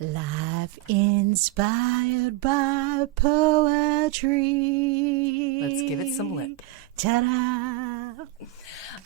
Life inspired by poetry. Let's give it some lip. Ta-da!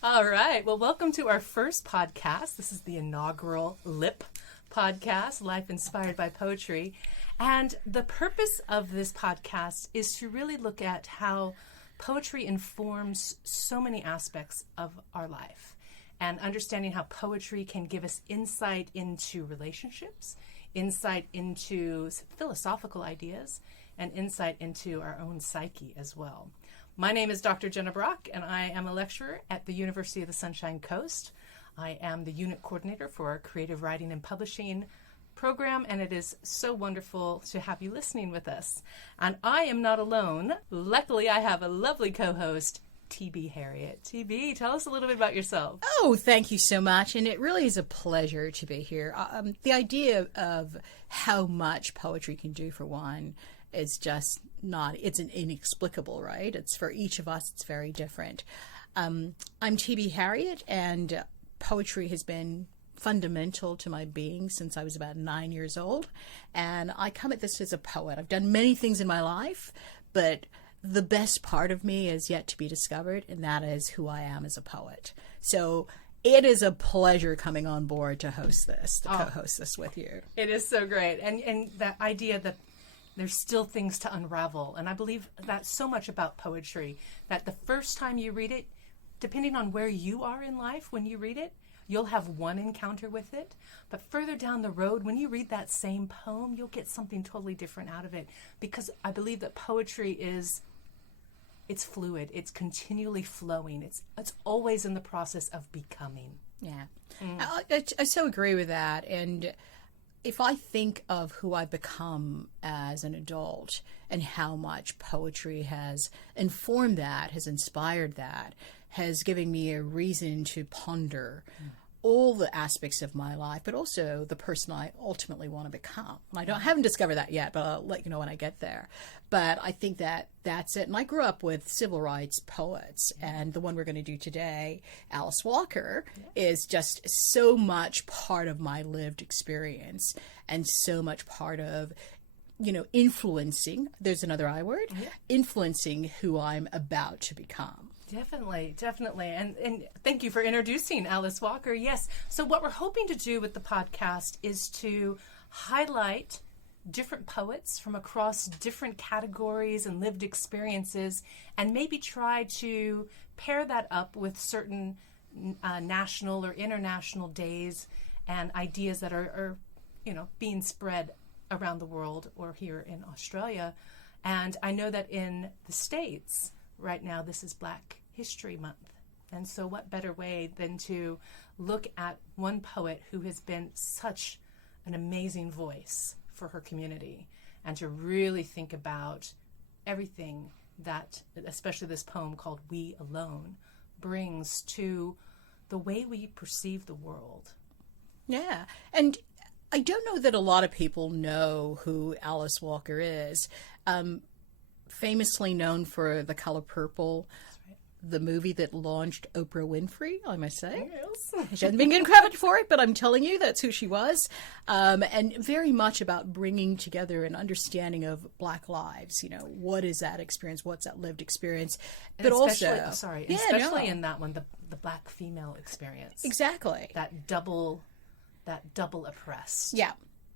All right. Well, welcome to our first podcast. This is the inaugural LIP podcast, Life Inspired by Poetry. And the purpose of this podcast is to really look at how poetry informs so many aspects of our life, and understanding how poetry can give us insight into relationships, insight into philosophical ideas, and insight into our own psyche as well. My name is Dr. Ginna Brock, and I am a lecturer at the University of the Sunshine Coast. I am the unit coordinator for our creative writing and publishing program, and it is so wonderful to have you listening with us. And I am not alone. Luckily, I have a lovely co-host, T.B. Harriet. T.B., tell us a little bit about yourself. Oh, thank you so much. And it really is a pleasure to be here. The idea of how much poetry can do for one is just not, it's an inexplicable, right? It's for each of us, it's very different. I'm T.B. Harriet, and poetry has been fundamental to my being since I was about 9 years old. And I come at this as a poet. I've done many things in my life, but the best part of me is yet to be discovered, and that is who I am as a poet. So it is a pleasure coming on board to host this, to co-host this with you. It is so great. And that idea that there's still things to unravel. And I believe that's so much about poetry, that the first time you read it, depending on where you are in life when you read it, you'll have one encounter with it. But further down the road, when you read that same poem, you'll get something totally different out of it. Because I believe that poetry it's fluid. It's continually flowing. It's always in the process of becoming. Yeah. I so agree with that. And if I think of who I've become as an adult and how much poetry has informed that, has inspired that, has given me a reason to ponder all the aspects of my life, but also the person I ultimately want to become. I haven't discovered that yet, but I'll let you know when I get there. But I think that that's it. And I grew up with civil rights poets, and the one we're going to do today, Alice Walker, is just so much part of my lived experience and so much part of, influencing, there's another I word, influencing who I'm about to become. Definitely. And thank you for introducing Alice Walker. Yes. So what we're hoping to do with the podcast is to highlight different poets from across different categories and lived experiences, and maybe try to pair that up with certain national or international days and ideas that are being spread around the world or here in Australia. And I know that in the States right now, this is Black History Month. And so what better way than to look at one poet who has been such an amazing voice for her community, and to really think about everything that, especially this poem called We Alone, brings to the way we perceive the world. Yeah. And I don't know that a lot of people know who Alice Walker is. Famously known for The Color Purple, the movie that launched Oprah Winfrey, I must say. Yes. She hasn't been getting credit for it, but I'm telling you, that's who she was. And very much about bringing together an understanding of Black lives. What is that experience? What's that lived experience? But especially in that one, the Black female experience. Exactly. That double oppressed. Yeah.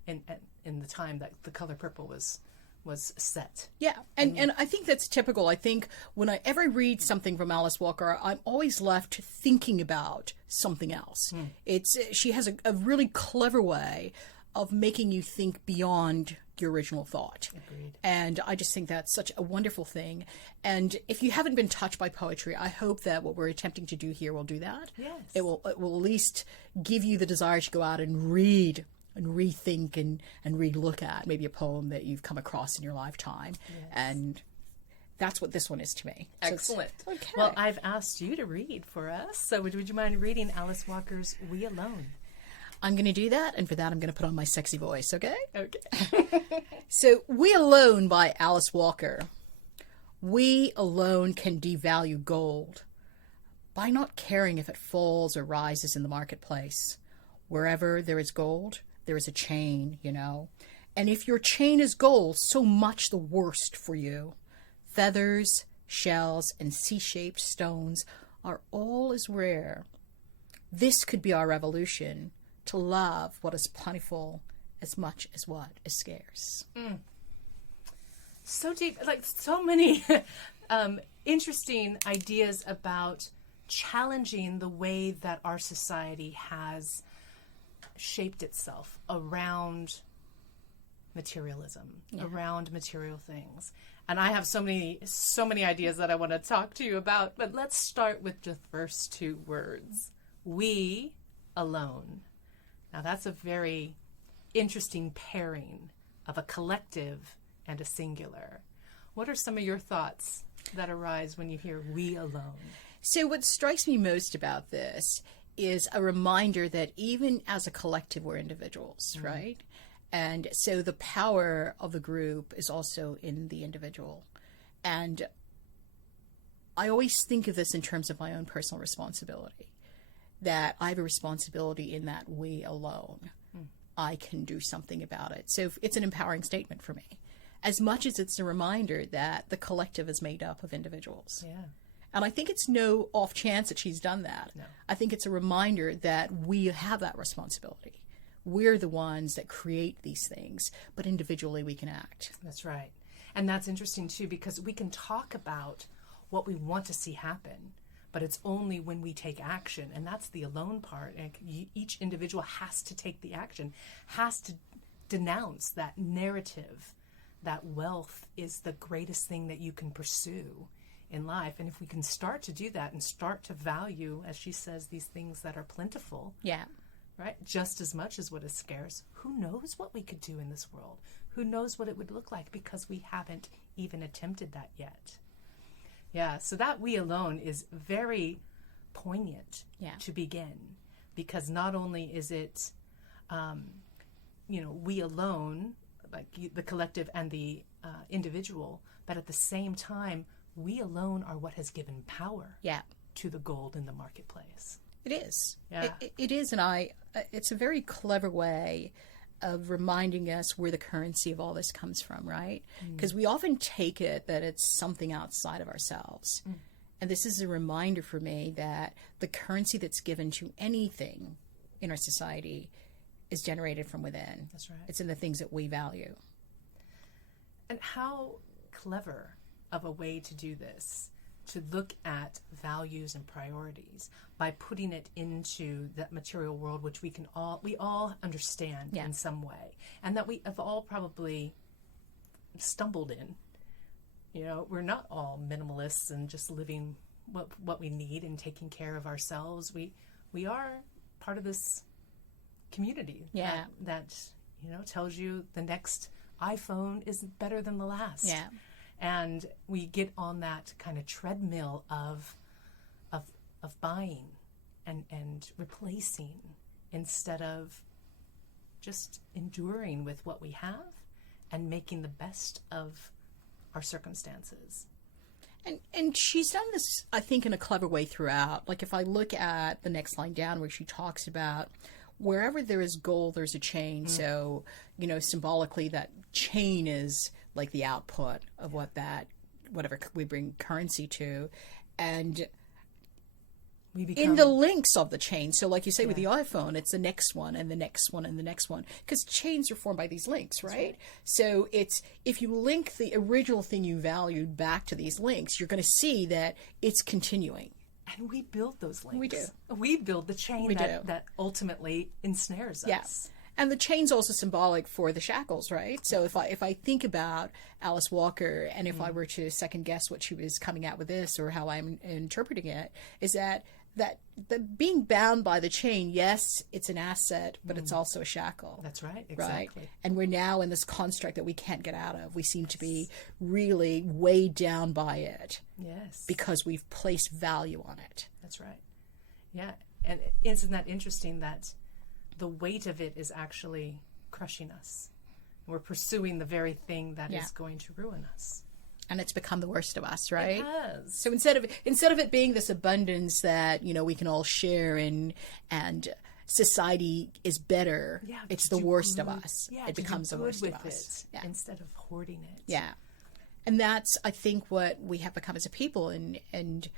In the time that The Color Purple was set. Yeah, and I think that's typical. I think when I ever read something from Alice Walker, I'm always left thinking about something else. She has a really clever way of making you think beyond your original thought. Agreed. And I just think that's such a wonderful thing. And if you haven't been touched by poetry, I hope that what we're attempting to do here will do that. Yes. It will at least give you the desire to go out and read and rethink and re-look at maybe a poem that you've come across in your lifetime. Yes. And that's what this one is to me. Excellent. So okay. Well, I've asked you to read for us. So would you mind reading Alice Walker's We Alone? I'm going to do that, and for that I'm going to put on my sexy voice, okay? Okay. So, We Alone by Alice Walker. We alone can devalue gold by not caring if it falls or rises in the marketplace. Wherever there is gold, there is a chain, and if your chain is gold, so much the worst for you. Feathers, shells, and C-shaped stones are all as rare. This could be our revolution, to love what is plentiful as much as what is scarce. So deep, like so many interesting ideas about challenging the way that our society has shaped itself around materialism, around material things. And I have so many ideas that I want to talk to you about, but let's start with the first two words. We alone. Now that's a very interesting pairing of a collective and a singular. What are some of your thoughts that arise when you hear we alone? So what strikes me most about this is a reminder that even as a collective, we're individuals, right? And so the power of the group is also in the individual. And I always think of this in terms of my own personal responsibility, that I have a responsibility in that we alone. I can do something about it. So it's an empowering statement for me, as much as it's a reminder that the collective is made up of individuals. Yeah. And I think it's no off chance that she's done that. No. I think it's a reminder that we have that responsibility. We're the ones that create these things, but individually we can act. That's right. And that's interesting too, because we can talk about what we want to see happen, but it's only when we take action. And that's the alone part. And each individual has to take the action, has to denounce that narrative that wealth is the greatest thing that you can pursue in life. And if we can start to do that and start to value, as she says, these things that are plentiful, Yeah. right, just as much as what is scarce, who knows what we could do in this world? Who knows what it would look like, because we haven't even attempted that yet. Yeah, so that we alone is very poignant to begin, because not only is it, we alone, like the collective and the individual, but at the same time, we alone are what has given power to the gold in the marketplace. It is. Yeah. It is, and it's a very clever way of reminding us where the currency of all this comes from, right? Because we often take it that it's something outside of ourselves. And this is a reminder for me that the currency that's given to anything in our society is generated from within. That's right. It's in the things that we value. And how clever of a way to do this, to look at values and priorities by putting it into that material world, which we all understand in some way, and that we have all probably stumbled in. We're not all minimalists and just living what we need and taking care of ourselves. We are part of this community that tells you the next iPhone is better than the last. Yeah. And we get on that kind of treadmill of buying and replacing, instead of just enduring with what we have and making the best of our circumstances. And she's done this, I think, in a clever way throughout. Like if I look at the next line down where she talks about wherever there is gold, there's a chain. So, symbolically that chain is like the output of whatever we bring currency to. And in the links of the chain, so like you say with the iPhone, it's the next one and the next one and the next one, because chains are formed by these links, right? So it's, if you link the original thing you valued back to these links, you're going to see that it's continuing. And we build those links. We do. We build the chain that ultimately ensnares us. Yes. And the chain's also symbolic for the shackles, right? So if I think about Alice Walker, and if I were to second guess what she was coming out with this, or how I'm interpreting it, is that the being bound by the chain, yes, it's an asset, but it's also a shackle. That's right, exactly. Right? And we're now in this construct that we can't get out of. We seem to be really weighed down by it. Yes. Because we've placed value on it. That's right. Yeah. And isn't that interesting that the weight of it is actually crushing us? We're pursuing the very thing that is going to ruin us. And it's become the worst of us, right? It has. So instead of it being this abundance that we can all share and society is better, Yeah, it's to the do worst of good. us. Yeah, It to do becomes the good worst with of us. it instead of hoarding it. Yeah. And that's, I think, what we have become as a people. And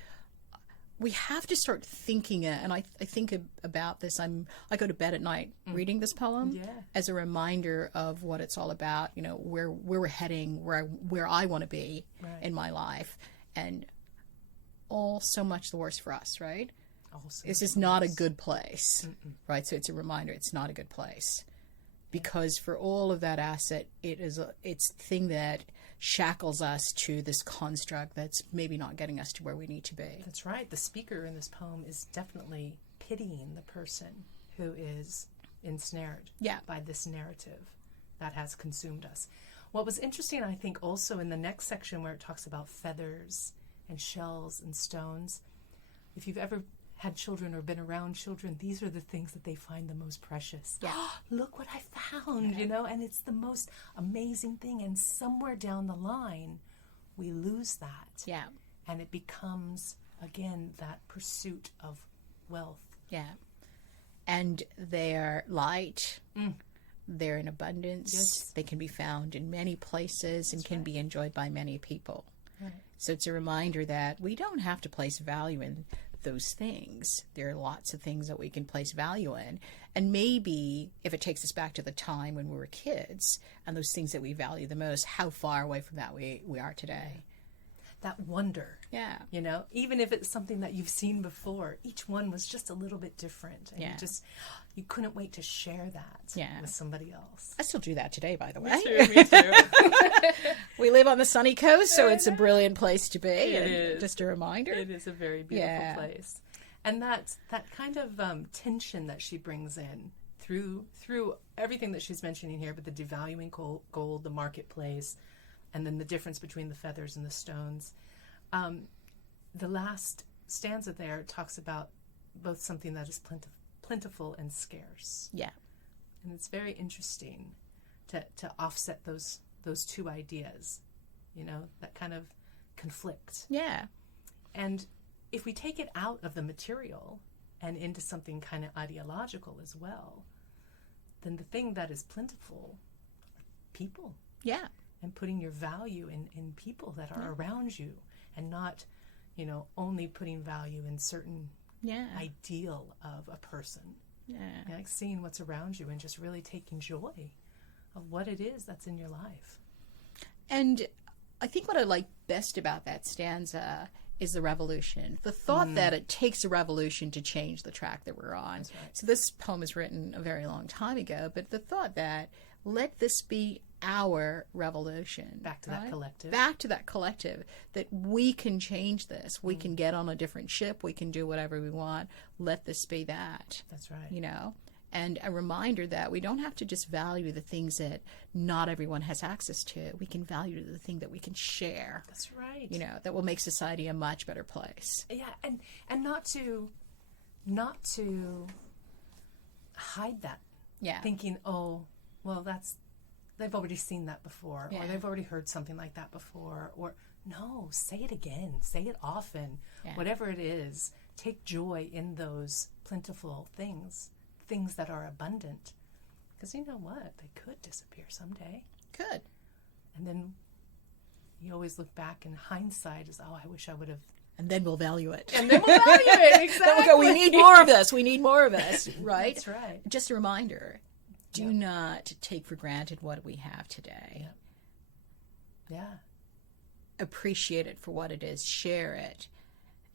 we have to start thinking it. And I think about this. I go to bed at night reading this poem as a reminder of what it's all about, you know, where we're heading, where I want to be in my life. And all so much the worse for us, right? This is not a good place, right? So it's a reminder it's not a good place. Because for all of that asset, it's the thing that shackles us to this construct that's maybe not getting us to where we need to be. That's right. The speaker in this poem is definitely pitying the person who is ensnared by this narrative that has consumed us. What was interesting, I think, also in the next section where it talks about feathers and shells and stones, if you've ever had children or been around children, these are the things that they find the most precious. Yeah. Look what I found, you know, and it's the most amazing thing. And somewhere down the line, we lose that. Yeah. And it becomes, again, that pursuit of wealth. Yeah. And they're light. They're in abundance. Yes. They can be found in many places and can be enjoyed by many people. Right. So it's a reminder that we don't have to place value in those things. There are lots of things that we can place value in. And maybe if it takes us back to the time when we were kids and those things that we value the most, how far away from that we are today. That wonder. Yeah. You know, even if it's something that you've seen before, each one was just a little bit different. And you couldn't wait to share that with somebody else. I still do that today, by the way. Me too. We live on the sunny coast, so it's a brilliant place to be. It is. Just a reminder. It is a very beautiful place. And that kind of tension that she brings in through everything that she's mentioning here, but the devaluing gold, the marketplace, and then the difference between the feathers and the stones. The last stanza there talks about both something that is plentiful and scarce. Yeah. And it's very interesting to offset those two ideas, you know, that kind of conflict. Yeah. And if we take it out of the material and into something kind of ideological as well, then the thing that is plentiful are people. Yeah. And putting your value in people that are around you, and not, you know, only putting value in certain ideal of a person. Yeah. Like seeing what's around you and just really taking joy of what it is that's in your life. And I think what I like best about that stanza is the revolution. The thought that it takes a revolution to change the track that we're on. That's right. So this poem was written a very long time ago, but the thought that let this be our revolution. Back to that collective. Back to that collective, that we can change this. We can get on a different ship. We can do whatever we want. Let this be that. That's right. You know? And a reminder that we don't have to just value the things that not everyone has access to. We can value the thing that we can share. That's right. You know, that will make society a much better place. Yeah, and not to hide that. Yeah. Thinking, oh, well, they've already seen that before, or they've already heard something like that before, or no, say it again, say it often, whatever it is. Take joy in those plentiful things that are abundant, because you know what, they could disappear someday. Good. And then you always look back, and hindsight is, oh, I wish I would have. And then we'll value it. And then we'll value it, exactly. Then we'll go, we need more of this, we need more of this, right? That's right. Just a reminder, do not take for granted what we have today. Yeah. Appreciate it for what it is, share it,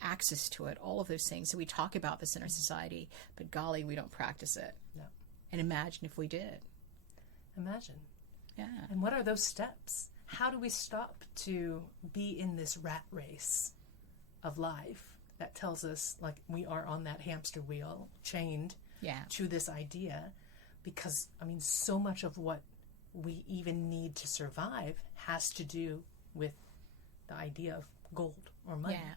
access to it, all of those things. So we talk about this in our society, but golly, we don't practice it. No. And imagine if we did. Imagine. Yeah. And what are those steps? How do we stop to be in this rat race of life that tells us like we are on that hamster wheel, chained to this idea? Because, I mean, so much of what we even need to survive has to do with the idea of gold or money. Yeah.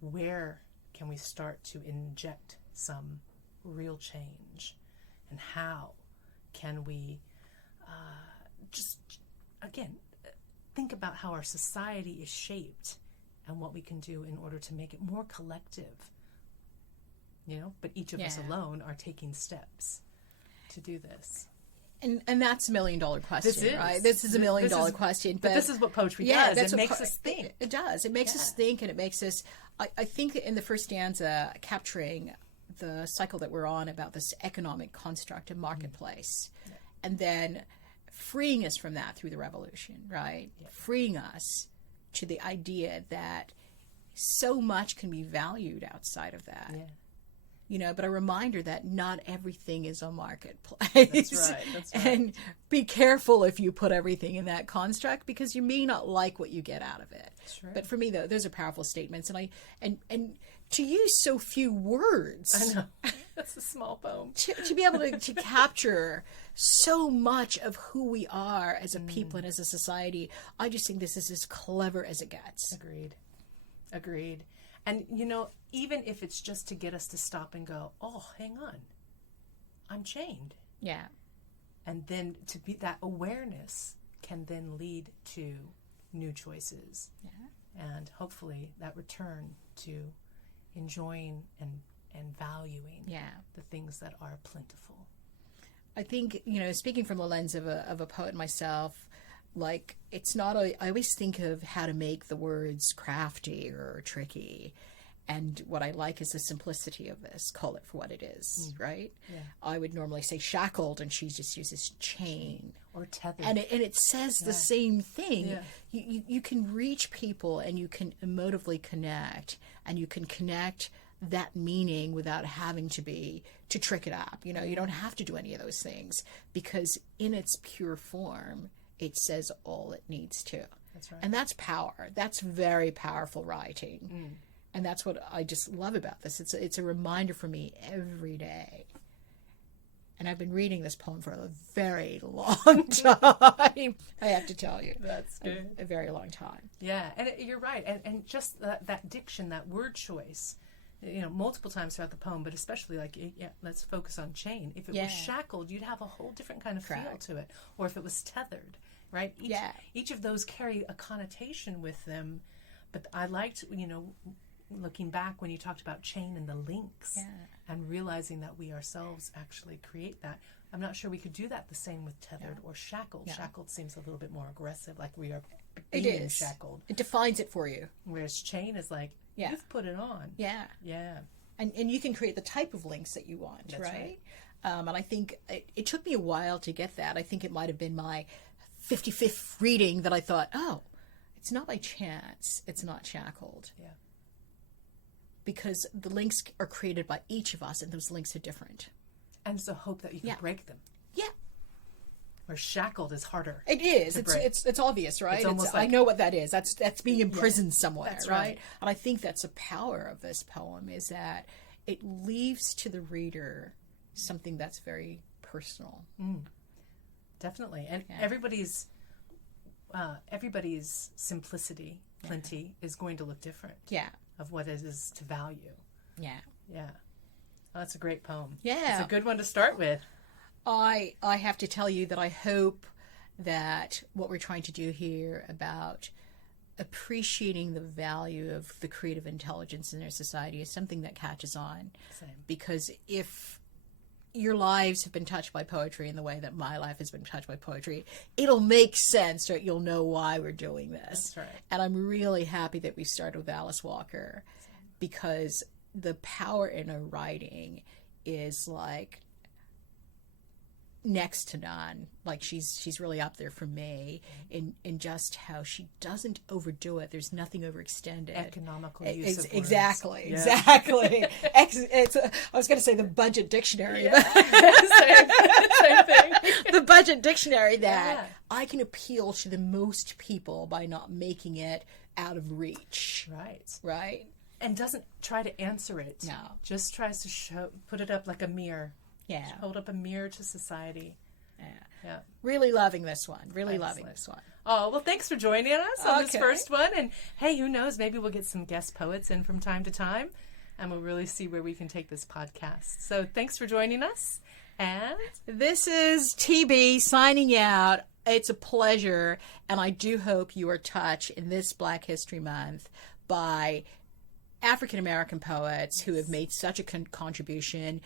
Where can we start to inject some real change? And how can we just, again, think about how our society is shaped and what we can do in order to make it more collective but each of us alone are taking steps to do this. And that's $1 million question, right? This is $1 million question. But this is what poetry does. It makes us think. It does. It makes us think, and it makes us, I think in the first stanza, capturing the cycle that we're on about this economic construct of marketplace, and then freeing us from that through the revolution, right? Yeah. Freeing us to the idea that so much can be valued outside of that. Yeah. But a reminder that not everything is a marketplace. That's right. And be careful if you put everything in that construct, because you may not like what you get out of it. That's right. But for me, though, those are powerful statements, and to use so few words. I know. That's a small poem. To be able to capture so much of who we are as a people and as a society, I just think this is as clever as it gets. Agreed. And, even if it's just to get us to stop and go, oh, hang on, I'm chained. Yeah. And then to be that awareness can then lead to new choices. Yeah. And hopefully that return to enjoying and valuing the things that are plentiful. I think, speaking from the lens of a poet myself, like, it's not, I always think of how to make the words crafty or tricky. And what I like is the simplicity of this. Call it for what it is, right? Yeah. I would normally say shackled, and she just uses chain. Or tethered. And it says the same thing. Yeah. You can reach people, and you can emotively connect, and you can connect that meaning without having to trick it up. You don't have to do any of those things, because in its pure form, it says all it needs to. That's right. And that's power. That's very powerful writing. And that's what I just love about this. It's a reminder for me every day. And I've been reading this poem for a very long time. I have to tell you. That's good. A very long time. Yeah, and you're right. And just that diction, that word choice, multiple times throughout the poem, but especially let's focus on chain. If it was shackled, you'd have a whole different kind of feel to it. Or if it was tethered, right? Each of those carry a connotation with them. But I liked, looking back when you talked about chain and the links and realizing that we ourselves actually create that. I'm not sure we could do that the same with tethered or shackled. Shackled seems a little bit more aggressive, like we are being shackled. It defines it for you. Whereas chain is like, you've put it on. Yeah. Yeah. And you can create the type of links that you want, That's right? And I think it took me a while to get that. I think it might have been my 55th reading that I thought, oh, it's not by chance. It's not shackled. Yeah. Because the links are created by each of us, and those links are different. And it's a hope that you can break them. Yeah. Where shackled is harder. It is. It's obvious, right? It's almost like, I know what that is. That's being imprisoned somewhere, that's right? And I think that's the power of this poem, is that it leaves to the reader something that's very personal. Definitely. And everybody's simplicity, plenty, is going to look different. Yeah. Of what it is to value. Yeah. Yeah. Oh, that's a great poem. Yeah. It's a good one to start with. I have to tell you that I hope that what we're trying to do here about appreciating the value of the creative intelligence in our society is something that catches on. Same. Because if your lives have been touched by poetry in the way that my life has been touched by poetry, it'll make sense, right? You'll know why we're doing this. That's right. And I'm really happy that we started with Alice Walker, because the power in her writing is like next to none. Like she's really up there for me in just how she doesn't overdo it. There's nothing overextended. Economical use of words. Exactly. I was going to say the budget dictionary. Yeah. Same thing. The budget dictionary that I can appeal to the most people by not making it out of reach. Right. And doesn't try to answer it. No. Just tries to put it up like a mirror. Yeah. Hold up a mirror to society. Yeah. Really loving this one. Excellent. Loving this one. Oh, well, thanks for joining us on this first one. And hey, who knows? Maybe we'll get some guest poets in from time to time, and we'll really see where we can take this podcast. So thanks for joining us. And this is TB signing out. It's a pleasure. And I do hope you are touched in this Black History Month by African American poets who have made such a contribution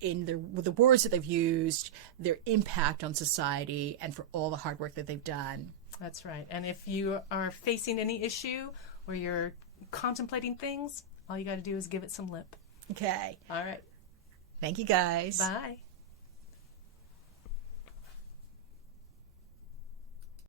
in the words that they've used, their impact on society, and for all the hard work that they've done. That's right. And if you are facing any issue or you're contemplating things, all you got to do is give it some lip. Okay. All right. Thank you, guys. Bye.